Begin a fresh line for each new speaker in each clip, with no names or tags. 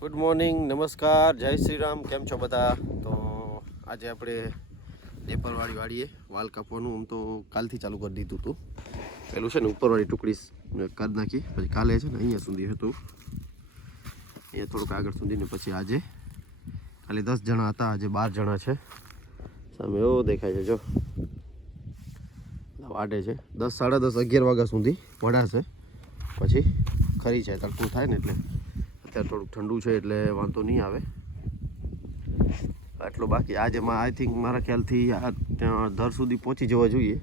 Good morning નમસ્કાર, જય શ્રી રામ, કેમ છો બધા? તો આજે આપણે ડેપરવાળી વાળીએ વાલ કાપવાનું. આમ તો કાલથી ચાલુ કરી દીધું હતું. પેલું છે ને, ઉપરવાળી ટુકડી કરી નાખી, પછી કાલે છે ને, અહીંયા સુધી હતું. અહીંયા થોડુંક આગળ સુધી ને પછી આજે. ખાલી દસ જણા હતા, આજે બાર જણા છે. સામે એવો દેખાય છે, જો. વાટે છે. દસ, સાડા દસ, અગિયાર વાગ્યા સુધી વડાશે પછી ખરી જાય તડકું થાય ને એટલે. અત્યારે થોડુંક ઠંડુ છે એટલે વાંધો નહીં આવે. આટલું બાકી આજે આઈ થિંક મારા ખ્યાલથી આ ત્યાં દર સુધી પહોંચી જવા જોઈએ.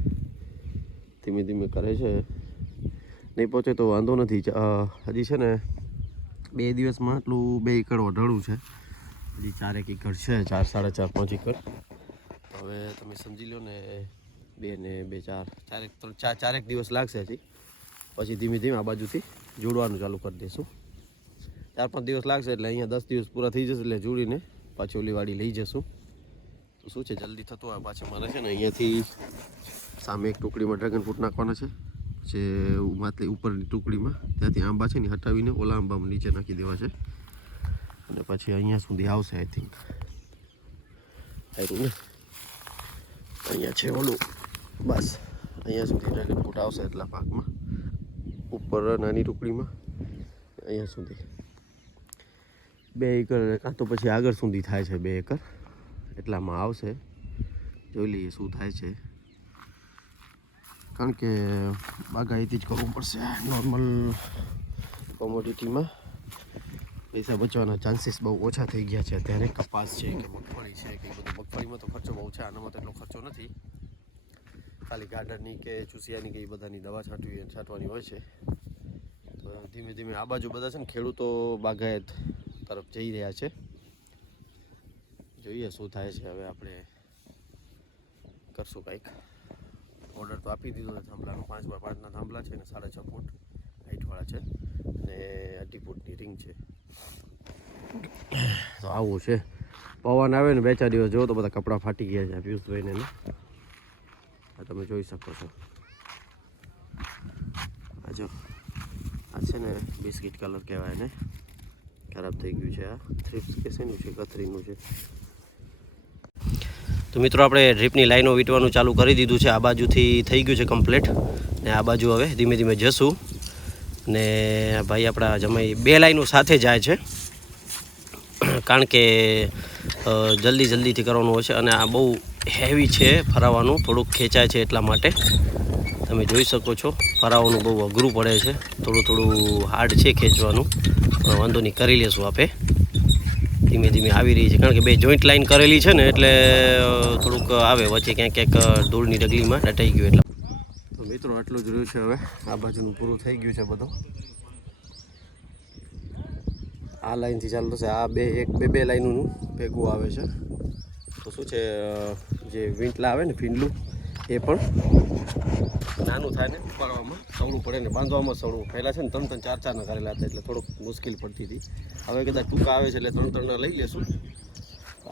ધીમે ધીમે કરે છે. નહીં પહોંચે તો વાંધો નથી. હજી છે ને બે દિવસમાં આટલું બે એકડ વઢાળું છે. હજી ચારેક એકર છે, ચાર સાડા ચાર પાંચ એકર હવે તમે સમજી લો ને બે ને બે ચાર ચારેક ત્રણ, ચાર ચારેક દિવસ લાગશે હજી. પછી ધીમે ધીમે આ બાજુથી જોડવાનું ચાલુ કરી દઈશું ચાર પાંચ દિવસ લાગશે એટલે અહીંયા દસ દિવસ પૂરા થઈ જશે એટલે જોડીને પાછી ઓલી લઈ જશું. તો શું છે, જલ્દી થતું હોય પાછા મારે છે ને અહીંયાથી સામે એક ટુકડીમાં ડ્રેગન ફ્રૂટ નાખવાના છે. જે માતલી ઉપરની ટુકડીમાં, ત્યાંથી આંબા છે ને હટાવીને ઓલા આંબામાં નીચે નાખી દેવા છે. અને પછી અહીંયા સુધી આવશે આઈ થિંક આવ્યું ને. અહીંયા છે ઓલું. બસ. અહીંયા સુધી ડ્રેગન ફ્રૂટ આવશે એટલા પાકમાં. ઉપર નાની ટુકડીમાં. અહીંયા સુધી. બે એકર કાં તો પછી આગળ સુધી થાય છે બે એકર. એટલામાં આવશે. જોઈ લઈએ શું થાય છે. કારણ કે બાગાયતી જ કરવું પડશે નોર્મલ કોમોડિટીમાં. પૈસા બચવાના ચાન્સીસ બહુ ઓછા થઈ ગયા છે. અત્યારે કપાસ છે કે મગફળી છે કે બધું મગફળીમાં તો ખર્ચો બહુ છે. આનામાં તો એટલો ખર્ચો નથી. ખાલી ગાર્ડનની કે ચૂસિયાની કે એ બધાની દવા છાંટવી છાંટવાની હોય છે. તો ધીમે ધીમે આ બાજુ બધા છે ને ખેડૂતો બાગાયત તરફ જઈ રહ્યા છે. જોઈએ શું થાય છે. હવે આપણે કરશું કાંઈક. ઓર્ડર તો આપી દીધો છે થાંભલાનો. પાંચ બાય પાંચના થાંભલા છે ને સાડા છ ફૂટ હાઈટવાળા છે. અને અઢી ફૂટની રિંગ છે. તો આવું છે. પવન આવે ને બે ચાર દિવસ જોવો તો બધા કપડાં ફાટી ગયા છે પિયુષભાઈને આ તમે જોઈ શકો છો. આ જો. આ છે ને બિસ્કિટ કલર કહેવાય ને ખરાબ થઈ ગયું છે, આ થ્રીપ્સ કે છે, કથરીનું છે? તો મિત્રો, આપણે ડ્રીપની લાઈનો વીટવાનું ચાલુ કરી દીધું છે. આ બાજુથી થઈ ગયું છે કમ્પ્લીટ. ને આ બાજુ હવે ધીમે ધીમે જશું. ને ભાઈ, આપણા જમાઈ બે લાઈનો સાથે જાય છે. કારણ કે જલ્દી જલ્દીથી કરવાનું હોય છે. અને આ બહુ હેવી છે ફરાવાનું. થોડુંક ખેંચાય છે એટલા માટે. તમે જોઈ શકો છો. ફરાવાનું બહુ અઘરું પડે છે. થોડું થોડું હાર્ડ છે ખેંચવાનું. પણ વાંધો નહીં, કરી લેશું આપે. ધીમે ધીમે આવી રહી છે. કારણ કે બે જોઈન્ટ લાઈન કરેલી છે ને, એટલે થોડુંક આવે. વચ્ચે ક્યાંક ક્યાંક ધૂળની ડગલીમાં દટાઈ ગયું એટલે. તો મિત્રો, આટલું જ રહ્યું છે હવે. આ બાજુનું પૂરું થઈ ગયું છે બધું. આ લાઈનથી ચાલુ થશે આ બે, એક, બે બે લાઈનનું ભેગું આવે છે. તો શું છે જે વીંટલા આવે ને, ફીંડલું, એ પણ નાનું થાય ને, ઉપાડવામાં, સવડું પડે ને, બાંધવામાં સવડું. પહેલાં છે ને, ત્રણ ત્રણ, ચાર ચારના કરેલા હતા એટલે થોડુંક મુશ્કેલ પડતી હતી. હવે કદાચ ટૂંકા આવે છે એટલે ત્રણ ત્રણના લઈ લેશું.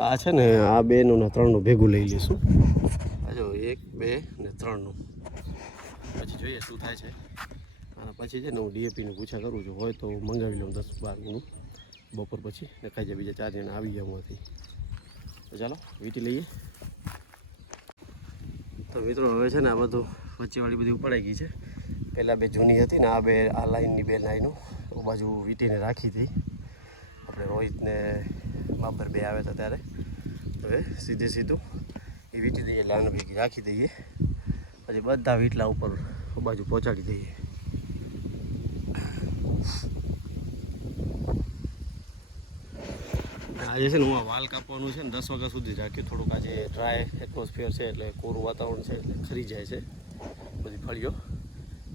આ છે ને, આ બેનું ને ત્રણનું ભેગું લઈ લેશું. જો, એક, બે ને ત્રણનું. પછી જોઈએ શું થાય છે. અને પછી છે ને, હું ડીએપીનું પૂછા કરું છું, હોય તો મંગાવી લઉં દસ બારનું બપોર પછી ને ખાઈ જાય, બીજા ચાર જણા આવી ગયા તો ચાલો, વીટી લઈએ. તો મિત્રો, હવે છે ને આ બધું વચ્ચેવાળી બધી ઉપડાઈ ગઈ છે. પહેલાં બે જૂની હતી ને આ બે, આ લાઈનની બે લાઈનો એ બાજુ વીટીને રાખી હતી. આપણે રોહિતને બાબર બે આવ્યા હતા ત્યારે. હવે સીધે સીધું એ વીટી દઈએ, લાઈન ભેગી રાખી દઈએ. પછી બધા વીટલા ઉપર બાજુ પહોંચાડી દઈએ. આજે છે ને હું વાલ કાપવાનું છે ને દસ વાગ્યા સુધી રાખ્યું થોડુંક આજે ડ્રાય એટમોસ્ફિયર છે એટલે કોરું વાતાવરણ છે એટલે ખરી જાય છે. ફળીઓ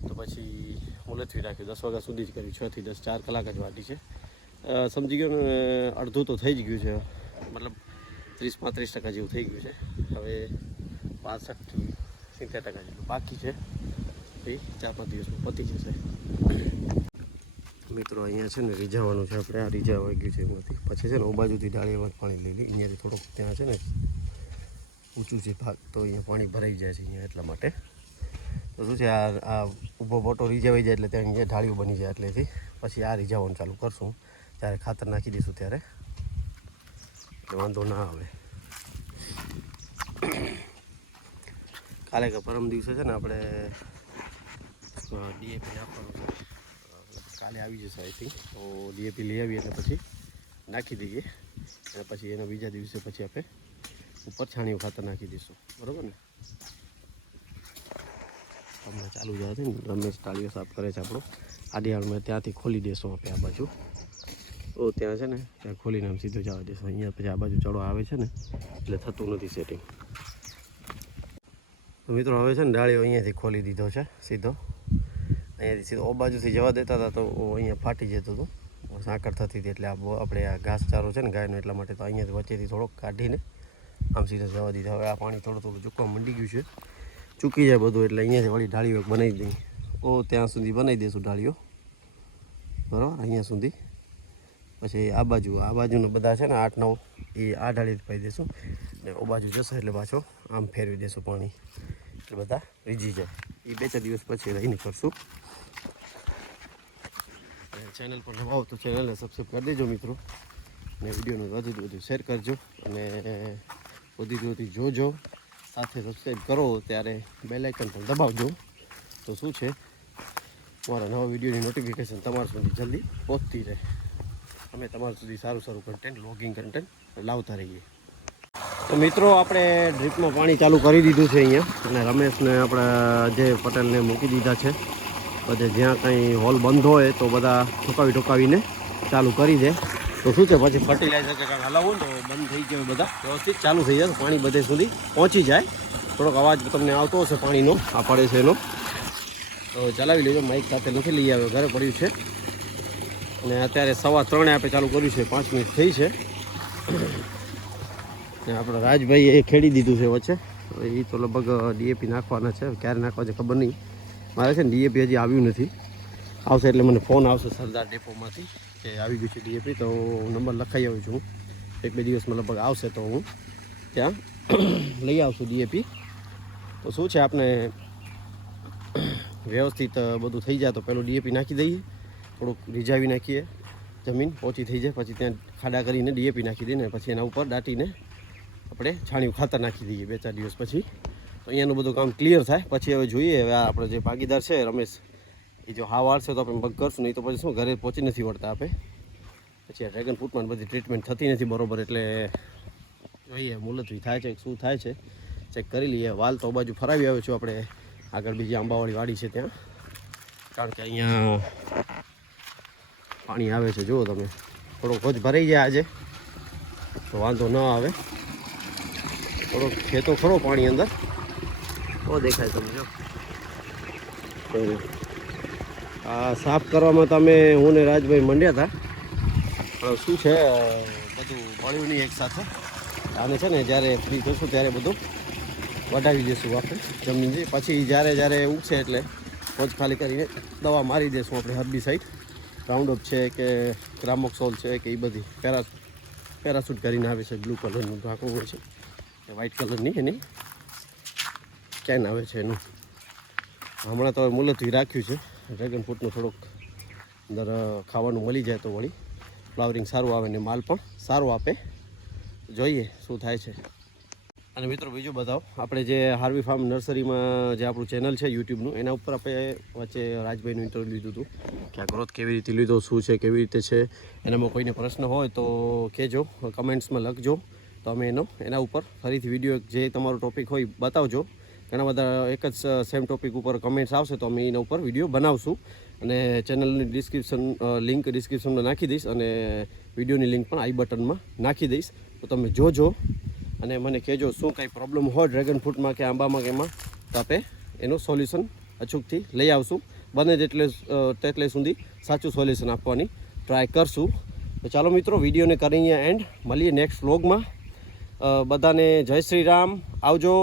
તો પછી મુલતવી રાખ્યું દસ વાગ્યા સુધી જ કર્યું છથી દસ, ચાર કલાક જ વાટી છે. સમજી ગયો અડધું તો થઈ જ ગયું છે. મતલબ ત્રીસ, પાંત્રીસ ટકા જેવું થઈ ગયું છે. હવે પાસઠથી સિત્તેર ટકા જેવું બાકી છે. એ ચાર, પાંચ દિવસમાં પતી જશે. મિત્રો, અહીંયા છે ને રીઝાવાનું છે આપણે. આ રીઝા આવી ગયું છે એમાંથી. પછી છે ને ઓ બાજુથી ડાળીમાં પાણી લઈ લઈ અહીંયાથી થોડુંક ત્યાં છે ને ઊંચું છે ભાગ, તો અહીંયા પાણી ભરાઈ જાય છે અહીંયા એટલા માટે. તો શું છે, આ આ ઊભો મોટો રીઝાવાઈ જાય એટલે ત્યાં ઢાળીઓ બની જાય એટલેથી પછી આ રીઝાવાનું ચાલુ કરશું. જ્યારે ખાતર નાખી દઈશું ત્યારે. વાંધો ના આવે. કાલે કે પરમ દિવસે છે ને આપણે ડીએપી નાખવાનું છે. કાલે આવી જશે આઈ થિંક તો ડીએપી લઈ આવીએ એટલે પછી નાખી દઈએ. અને પછી એના બીજા દિવસે પછી આપણે ઉપર છાણિયું ખાતર નાખી દઈશું. બરાબર ને? હમણાં ચાલુ જાય છે ને. રમેશ ટાળીઓ સાફ કરે છે આપણો. આડિયાળમાં ત્યાંથી ખોલી દેશું આપણે આ બાજુ. તો ત્યાં છે ને, ત્યાં ખોલીને આમ સીધું જવા દેશું. અહીંયા પછી આ બાજુ ચડો આવે છે ને, એટલે થતું નથી સેટિંગ તો મિત્રો હવે છે ને ડાળીઓ અહીંયાથી ખોલી દીધો છે, સીધો. અહીંયાથી સીધો. ઓ બાજુથી જવા દેતા હતા તો અહીંયા ફાટી જતું હતું. સાંકળ થતી હતી એટલે આપણે આ ઘાસચારો છે ને, ગાયનો એટલા માટે તો અહીંયાથી વચ્ચેથી થોડોક કાઢીને આમ સીધો જવા દીધા. હવે આ પાણી થોડું થોડું ચૂકવા મંડી ગયું છે. ચૂકી જાય બધું એટલે અહીંયાથી વળી ઢાળીઓ બનાવી દઈએ. ઓ, ત્યાં સુધી બનાવી દઈશું ઢાળીઓ. બરાબર? અહીંયા સુધી. પછી આ બાજુ, આ બાજુના બધા છે ને આઠ નવ, એ આ ઢાળી પાઈ દઈશું ને ઓ બાજુ જશે એટલે પાછો આમ ફેરવી દઈશું પાણી. એટલે બધા રીજી જાય. એ બે ચાર દિવસ પછી રહીને કરશું. ચેનલ પર નવા તો ચેનલને સબસ્ક્રાઈબ કરી દેજો મિત્રો. અને વિડીયોને વધુ વધુ શેર કરજો. અને વધુ વધુ જોજો. સાથે સબસ્ક્રાઈબ કરો ત્યારે બેલાઇકન પણ દબાવજો. તો શું છે? મારા નવા વિડીયોની નોટિફિકેશન તમારા સુધી જલ્દી પહોંચતી રહે. અમે તમારા સુધી સારું સારું કન્ટેન્ટ લોગિંગ કન્ટેન્ટ લાવતા રહીએ. તો મિત્રો, આપણે ડ્રીપમાં પાણી ચાલુ કરી દીધું છે અહીંયા. અને રમેશને આપણા જે પટેલને મૂકી દીધા છે. બધે જ્યાં કંઈ હોલ બંધ હોય તો બધા ઠોકાવી ઠોકાવીને ચાલુ કરી દે. તો શું છે, પછી ફર્ટિલાઇઝર કે કાંઈક હલાવવું ને તો બંધ થઈ ગયો બધા. વ્યવસ્થિત ચાલુ થઈ જાય, પાણી બધે સુધી પહોંચી જાય. થોડોક અવાજ તમને આવતો હશે પાણીનો, આ પડે છે એનો. તો ચલાવી લેજો માઇક સાથે નથી લઈ આવ્યો, ઘરે પડ્યું છે. અને અત્યારે સવા ત્રણે આપણે ચાલુ કર્યું છે, પાંચ મિનિટ થઈ છે. આપણે રાજભાઈએ ખેડી દીધું છે વચ્ચે. એ તો લગભગ ડીએપી નાખવાના છે ક્યારે નાખવા છે ખબર નહીં. મારે છે ને ડીએપી હજી આવ્યું નથી. આવશે એટલે મને ફોન આવશે સરદાર ડેપોમાંથી કે આવી ગયું છે ડીએપી તો હું નંબર લખાઈ આવ્યો છું. એક બે દિવસમાં લગભગ આવશે તો હું ત્યાં લઈ આવશું ડીએપી તો શું છે આપણે વ્યવસ્થિત બધું થઈ જાય તો પેલું ડીએપી નાખી દઈએ. થોડુંક રીઝાવી નાખીએ. જમીન ઓછી થઈ જાય, પછી ત્યાં ખાડા કરીને ડીએપી નાખી દઈએ ને પછી એના ઉપર દાટીને આપણે છાણિયું ખાતર નાખી દઈએ બે ચાર દિવસ પછી. તો અહીંયાનું બધું કામ ક્લિયર થાય. પછી હવે જોઈએ, હવે આપણે જે ભાગીદાર છે, રમેશ એ જો હા વાળશે તો આપણે બગ કરશું નહીં તો પછી શું ઘરે પહોંચી નથી વળતા આપણે પછી આ ડ્રેગન ફ્રૂટમાં બધી ટ્રીટમેન્ટ થતી નથી બરોબર એટલે જોઈએ મુલતવી થાય છે શું થાય છે. ચેક કરી લઈએ. વાલ તો બાજુ ફરાવી આવ્યો છું આપણે. આગળ બીજી આંબાવાળી વાડી છે ત્યાં. કારણ કે અહીંયા પાણી આવે છે. જુઓ તમે. થોડો ખોજ ભરાઈ જાય આજે. તો વાંધો ન આવે. થોડોક ખેતો ખરો પાણી અંદર. બહુ દેખાય તમે જો. સાફ કરવામાં તમે હું ને રાજભાઈ મંડ્યા હતા પણ શું છે બધું મળ્યું નહીં એક સાથે. આને છે ને જ્યારે ફ્રી થશું ત્યારે બધું વટાવી દઈશું આપણે જમીન જે. પછી જ્યારે જ્યારે ઉગશે એટલે પોચ ખાલી કરીને દવા મારી દઈશું આપણે હર્બીસાઇડ રાઉન્ડઅપ છે કે ગ્રામોક્સોલ છે કે એ બધી પેરા પેરાસૂટ કરીને આવે છે બ્લુ કલરનું ઢાંકણું હોય છે. કે વ્હાઇટ કલરની એની ચેન આવે છે એનું. હમણાં તો હવે મુલતવી રાખ્યું છે. ડ્રેગન ફ્રૂટનું થોડુંક અંદર ખાવાનું મળી જાય તો વળી ફ્લાવરિંગ સારું આવે ને માલ પણ સારો આપે. જોઈએ શું થાય છે. અને મિત્રો બીજું બતાવો, આપણે જે હાર્વી ફાર્મ નર્સરીમાં જે આપણું ચેનલ છે યુટ્યુબનું એના ઉપર આપણે વચ્ચે રાજભાઈનું ઇન્ટરવ્યૂ લીધું હતું. કે આ ગ્રોથ કેવી રીતે લીધો, શું છે, કેવી રીતે છે, એનામાં કોઈને પ્રશ્ન હોય તો કહેજો કમેન્ટ્સમાં લખજો. તો અમે એનો, એના ઉપર ફરીથી વીડિયો જે તમારો ટોપિક હોય બતાવજો. ઘણા બધા એક જ સેમ ટોપિક ઉપર કમેન્ટ્સ આવશે તો અમે એના ઉપર વીડિયો બનાવશું. અને ચેનલની ડિસ્ક્રિપ્શન લિંક ડિસ્ક્રિપ્શનમાં નાખી દઈશ અને વિડીયોની લિંક પણ આઈ બટનમાં નાખી દઈશ. તો તમે જોજો અને મને કહેજો શું કંઈ પ્રોબ્લેમ હોય ડ્રેગન ફ્રૂટમાં કે આંબામાં કે એમાં, તો આપણે એનું સોલ્યુશન અચૂકથી લઈ આવશું. બને તેટલે તેટલે સુધી સાચું સોલ્યુશન આપવાની ટ્રાય કરશું. તો ચાલો મિત્રો વિડીયોને કરીએ એન્ડ મળીએ નેક્સ્ટ વ્લોગમાં બધાને જય શ્રી રામ. આવજો.